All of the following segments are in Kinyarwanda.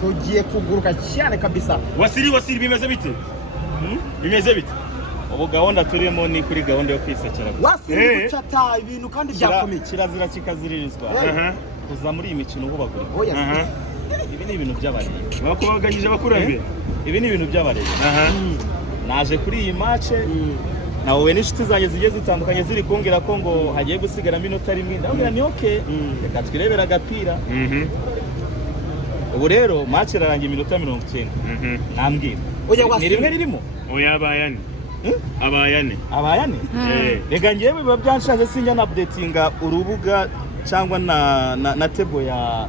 tugiye kuguruka cyane kabisa. Wasiri bimeze bite? Bimeze bite? Ubu gahunda turimo ni kuri gahunda yo kwisekera. Wasiri gucata ibintu kandi byakomeye. Kirazira kikaziririzwa. Kuza muri iyi mikino ubagura. Ibi ni ibintu by'abarezi. Bakubaganyije abakurambere. Ibi ni ibintu by'abarezi. Naje kuri iyi match nawe n'inshuti zanjye zigiye zitandukanye ziri kumbwira ko ngo hagiye gusigara minota rimwe. Ndabwira ni okay. Reka twirebera agapira. Ubu rero match irarangiye iminota 90. Nambwira. Ni rimwe ririmo. Oya abayane. Abayane. Rega ngiye biba byanshaje sinjya na updatinga urubuga cyangwa na table ya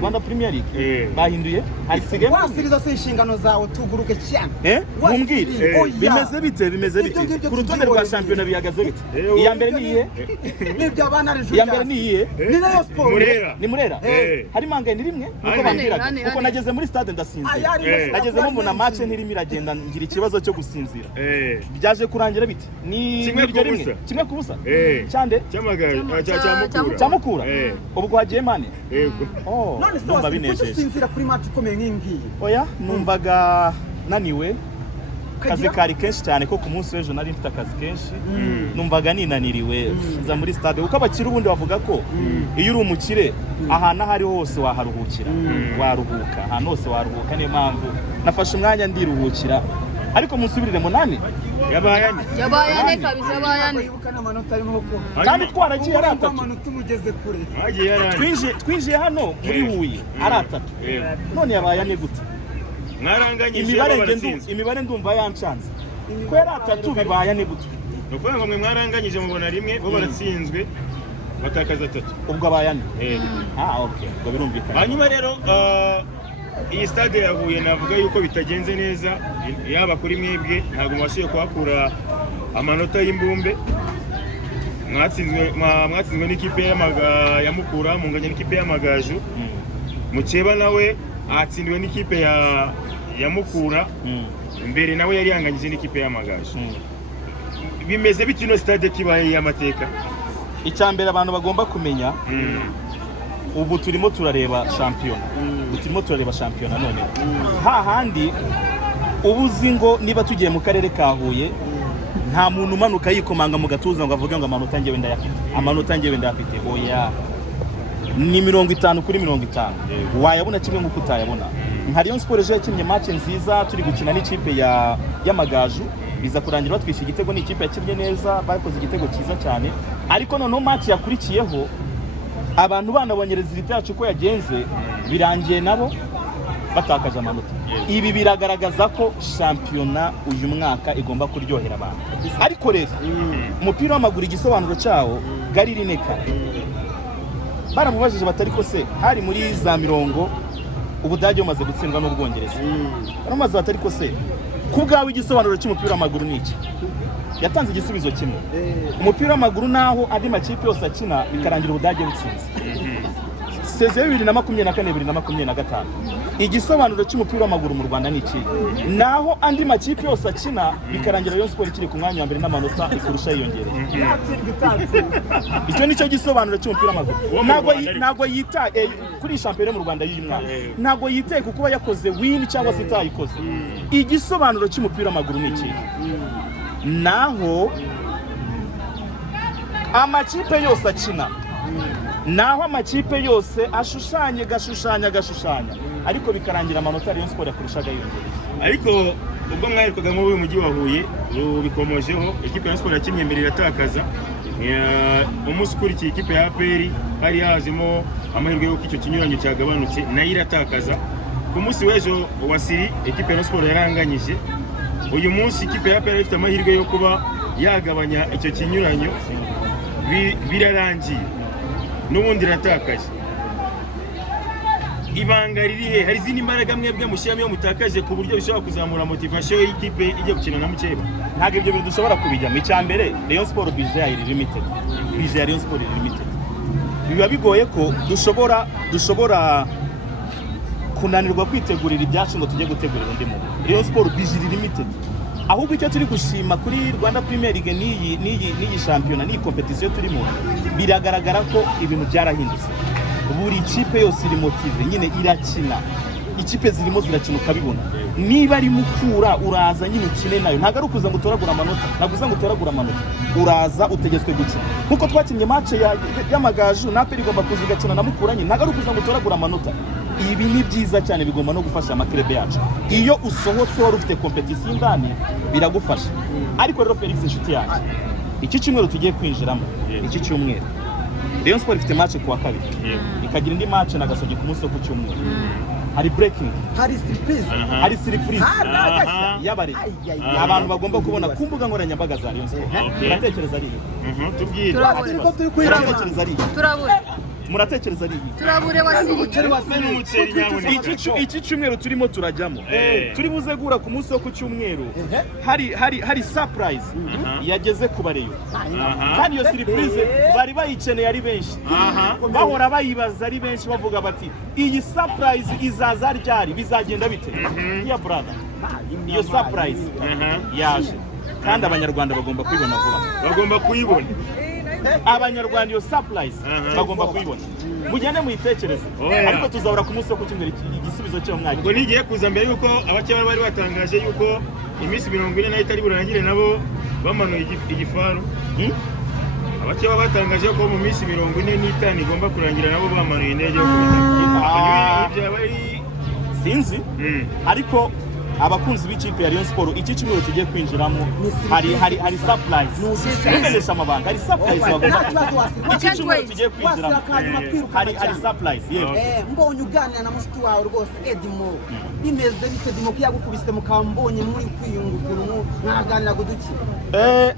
Rwanda Premier League bahinduye hasigaye wasiriza se inshingano zawe tuguruke cyane mumbwire bimeze bite ku rutonde rwa champion bihagaze bite iya mbere ni iye nibyo abana rejo iya mbere ni iye ni nayo sport ni Murera hari mangaye ni rimwe uko bambiraga uko nageze muri stade ndasinzira nagezemo mbona match ntirimo iragenda ngira ikibazo cyo gusinzira byaje kurangira bite ni kimwe ku busa cyande cyamukura ubwo hagiye mane none numva binejeje sinzira kuri match ikomeye nk'ingiyi oya numvaga naniwe kazi kari kenshi cyane ko ku munsi w'ejo nari mfite akazi kenshi numvaga ninaniriwe za muri stade uko abakiri ubundi bavuga ko iyo uri umukire ahantu ahari hose waharuhukira waruhuka ahantu hose waruhuka niyo mpamvu nafashe umwanya ndiruhukira ariko musubirire munani yabayane kabisa yabayane kandi twaragiye ari atatu amanota umugeze kure twinjiye hano muri Huye ari atatu none yabayane gute mwaranganyije imibare ndumva yancanze ko ari atatu bibayane gute nuko ngo mwe mwaranganyije mubona rimwe bo baratsinzwe batakaza atatu ubwo abayane okay ubwo birumvikana hanyuma rero iyi stade ya Huye navuga yuko bitagenze neza yaba kuri mwebwe ntabwo mwashiye kuhakura amanota y'imbumbe mwatsinzwe n'ikipe ya Mukura munganya n'ikipe y'Amagaju Mukeba nawe atsindiwe n'ikipe ya Mukura mbere nawe yari yanganyije n'ikipe y'Amagaju bimeze bitino stade kibaye y'amateka icyambere abantu bagomba kumenya ubu turimo turareba shampiyona none hahandi ubuzi ngo niba tugiye mu karere ka Huye nta muntu umanuka yikomanga mu gatuza ngo avuge ngo amanota ngewe ndayafite oya ni 50 kuri 50 wayabona kimwe nk'uko utayabona nka Rayon Sport ejo yakinnye match nziza turi gukina n'ikipe y'Amagaju biza kurangira batwishyura igitego n'ikipe yakinnye neza bakoze igitego cyiza cyane ariko noneho match yakurikiyeho abantu banabonye resultat yacu ko yagenze birangiye nabo batakaje amanota ibi biragaragaza ko shampiyona uyu mwaka igomba kuryohera abantu ariko rero umupira w'amaguru igisobanuro cyawo gari rineka baramubajije batari ko se hari muri za mirongo Ubudage bumaze gutsindwa n'Ubwongereza baramaze batari ko se ku bwawe igisobanuro cy'umupira w'amaguru niki yatanze igisubizo kimwe umupira w'amaguru naho andi makipe yose akina bikarangira Ubudage butsinze seze 2024-2025 igisobanuro cy'umupira w'amaguru mu Rwanda niki naho andi makipe yose akina bikarangira Rayon Sport kiri ku mwanya wa mbere n'amanota ikurusha yiyongera icyo nicyo gisobanuro cy'umupira w'amaguru nago yita kuri shampiyona mu Rwanda y'uyu mwaka nago yiteye kuko yakoze win cyangwa se itayikoze igisobanuro cy'umupira w'amaguru niki naho amakipe yose akina naho amakipe yose ashushanye gashushanya ariko bikarangira amanota Rayon Sport yakurushaga yiyongera ariko ubwo mwaherukaga mu mujyi wa Huye bikomojeho ikipe ya Sport yakinnye mbere iratakaza umunsi ukurikiye ikipe ya APR hari hazimo amahirwe y'uko icyo kinyuranyo cyagabanutse nayo iratakaza ku munsi w'ejo wasiri ikipe ya Sport yaranganyije uyu munsi ikipe ya APR ifite amahirwe yo kuba yagabanya icyo kinyuranyo birarangiye n'ubundi iratakaje ibanga ririhe hari izindi mbaraga mwebwe mushyiramo iyo mutakaje ku buryo bishobora kuzamura motivation y'ikipe ijya gukina na Mukeba ntabwo ibyo bintu dushobora kubijyamo icyambere Rayon Sport budget ya limited biba bigoye ko dushobora kunanirwa kwitegurira ibyacu ngo tujye gutegurira undi muntu Rayon Sport budget limited ahubwo icyo turi gushima kuri Rwanda Premier League n'iyi shampiyona n'iyi competition turimo biragaragara ko ibintu byarahindutse buri kipe yose iri motive nyine irakina, ikipe zirimo zirakina ukabibona. Niba ari Mukura uraza nyine ukine nayo, ntabwo ari ukuza ngo utoragura amanota, ntabwo uza ngo utoragura amanota, uraza utegetswe gukina. Nkuko twakinnye match y'Amagaju na APR igomba kuza igakina na Mukura nyine, ntabwo ari ukuza ngo utoragura amanota. Ibi ni byiza cyane, bigomba no gufasha amaklebe yacu. Iyo usohotse wari ufite competition indani biragufasha. Ariko rero Felix inshuti yanjye, iki cyumweru tugiye kwinjiramo, iki cyumweru Rayon Sport ifite match ku wa kabiri, ikagira indi match na Gasogi ku munsi wo ku cyumweru. Hari breaking, hari surprise, hari surprise y'abari abantu bagomba kubona ku mbuga nkoranyambaga za Rayon Sport. Muratekereza ari tubwire muratekereza ari turabure iki cyumweru turimo turajyamo, turi buze gura ku munsi wo ku cyumweru. Hari surprise yageze ku bareyo, kandi iyo surprise bari bayikeneye ari benshi, bahora bayibaza ari benshi bavuga bati iyi surprise izaza ryari, bizagenda bite? Ya brother, iyo surprise yaje kandi abanyarwanda bagomba kuyibona vuba, bagomba kuyibona. Abanyarwanda iyo surprise bagomba kuyibona, mugende muyitekereze. Ariko tuzahora ku munsi wo ku cyumweru igisubizo cyo mwaka. Ubwo nigiye kuza mbere yuko abakeba bari batangaje yuko iminsi 40 nayo itari burangire nabo bamanuye igifaru. Abakeba batangaje ko mu minsi 45 igomba kurangira nabo bamanuye indege yo kubita. Ibyo bari sinzi, ariko abakunzi b'ikipe ya Rayon Sport iki cyumweru tugiye kwinjiramo hari surprise. Numenyesha amabanga, hari surprise bagomba. Iki cyumweru tugiye kwinjiramo hari surprise. Mbonye uganira na mushiki wawe rwose Edimo, bimeze bite Edimo ko yagukubise mukambonye muri kwiyungukuru mwaganira guduki?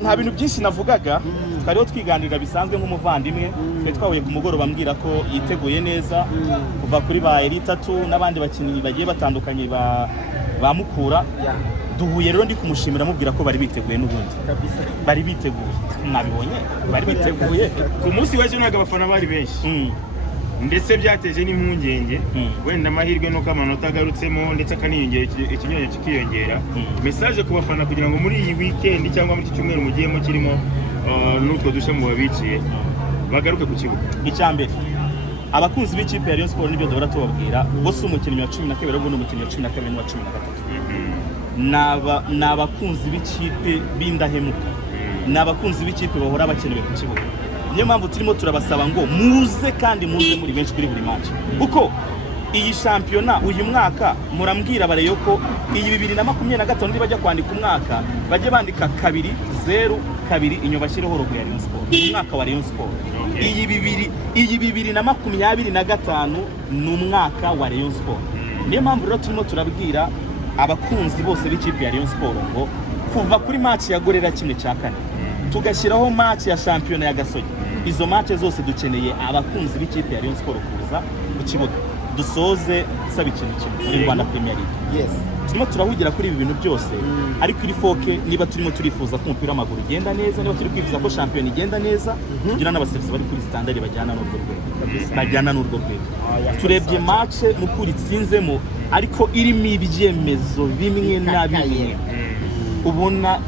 Nta bintu byinshi navugaga, twariho twiganirira bisanzwe nk'umuvandimwe. Twahuye ku mugoroba ambwira ko yiteguye neza kuva kuri ba Elitatu n'abandi bakinnyi bagiye batandukanye ba Mukura. Duhuye rero ndi kumushimira mubwira ko bari biteguye n'ubundi bari biteguye, mwabibonye bari biteguye. Ku munsi w'ejo ntago abafana bari benshi, ndetse byateje n'impungenge. Wenda amahirwe nuko amanota agarutsemo ndetse akaniyongera, ikinyonyo kikiyongera. Message ku bafana kugira ngo muri iyi weekend cyangwa muri iki cyumweru mugiyemo kirimo n'utwo dushya mu babiciye bagaruke ku kibuga. Icyambere, abakunzi b'ikipe ya Rayon Sport nibyo duhora tubabwira, bose umukinnyi wa 12 ahubwo n'umukinnyi wa 12 n'uwa 13. N'abakunzi b'ikipe b'indahemuka, n'abakunzi b'ikipe bahora bakenewe ku kibuga. Niyo mpamvu turimo turabasaba ngo muze kandi muze muri benshi kuri buri match, kuko iyi shampiyona uyu mwaka murambwira bareyo ko iyi 2025 bajya kwandika umwaka bajye bandika 2-0-2 inyo bashyireho rogo ya Rayon Sport. Umwaka wa Rayon Sport iyi 2025 ni umwaka wa Rayon Sport. Niyo mpamvu rero turimo turabwira abakunzi bose b'ikipe ya Rayon Sport ngo kuva kuri match ya Gorera 1/4 tugashyiraho match ya shampiyona ya Gasogi, izo match zose dukeneye abakunzi b'ikipe ya Rayon Sport kuza ku kibuga dusoze saba ikintu kimwe muri Rwanda Premier League. Yes, turimo turahugira kuri ibi bintu byose, ariko iri foke niba turimo turifuza ko umupira w'amaguru ugenda neza, niba turi kwifuza ko shampiyona igenda neza, kugira n'abasefisi bari kuri standard bajyana n'urwo rwego. Turebye match Mukura itsinzemo ariko irimo ibyemezo bimwe na bimwe ubona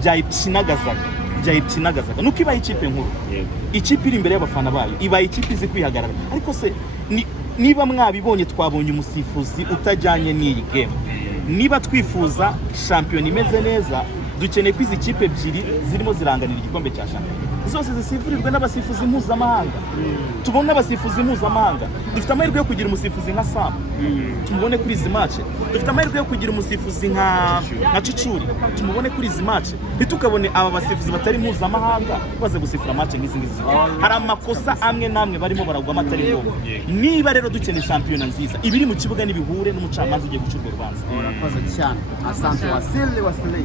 byayicinagazaga nuko ibaye ikipe nkuru, ikipe iri imbere y'abafana bayo, ibaye ikipe izi kwihagarara. Ariko se niba mwabibonye twabonye umusifuzi utajyanye n'iyi game, niba twifuza shampiyona imeze neza dukeneye ko izi kipe ebyiri zirimo ziranganira igikombe cya shampiyona zose zisifurirwe n'abasifuzi mpuzamahanga. Tubone abasifuzi mpuzamahanga, dufite amahirwe yo kugira umusifuzi nka Sam, tumubone kuri izi match. Dufite amahirwe yo kugira umusifuzi nka Cucuri, tumubone kuri izi match. Ntitukabone aba basifuzi batari mpuzamahanga baze gusifura match nk'izi ngizi. Hari amakosa amwe namwe barimo baragwamo atari ngombwa. Niba rero dukeneye shampiyona nziza, ibiri mu kibuga n'ibihure n'umucamanza ugiye gucurwa urubanza. Urakoze cyane. Asante Wasile.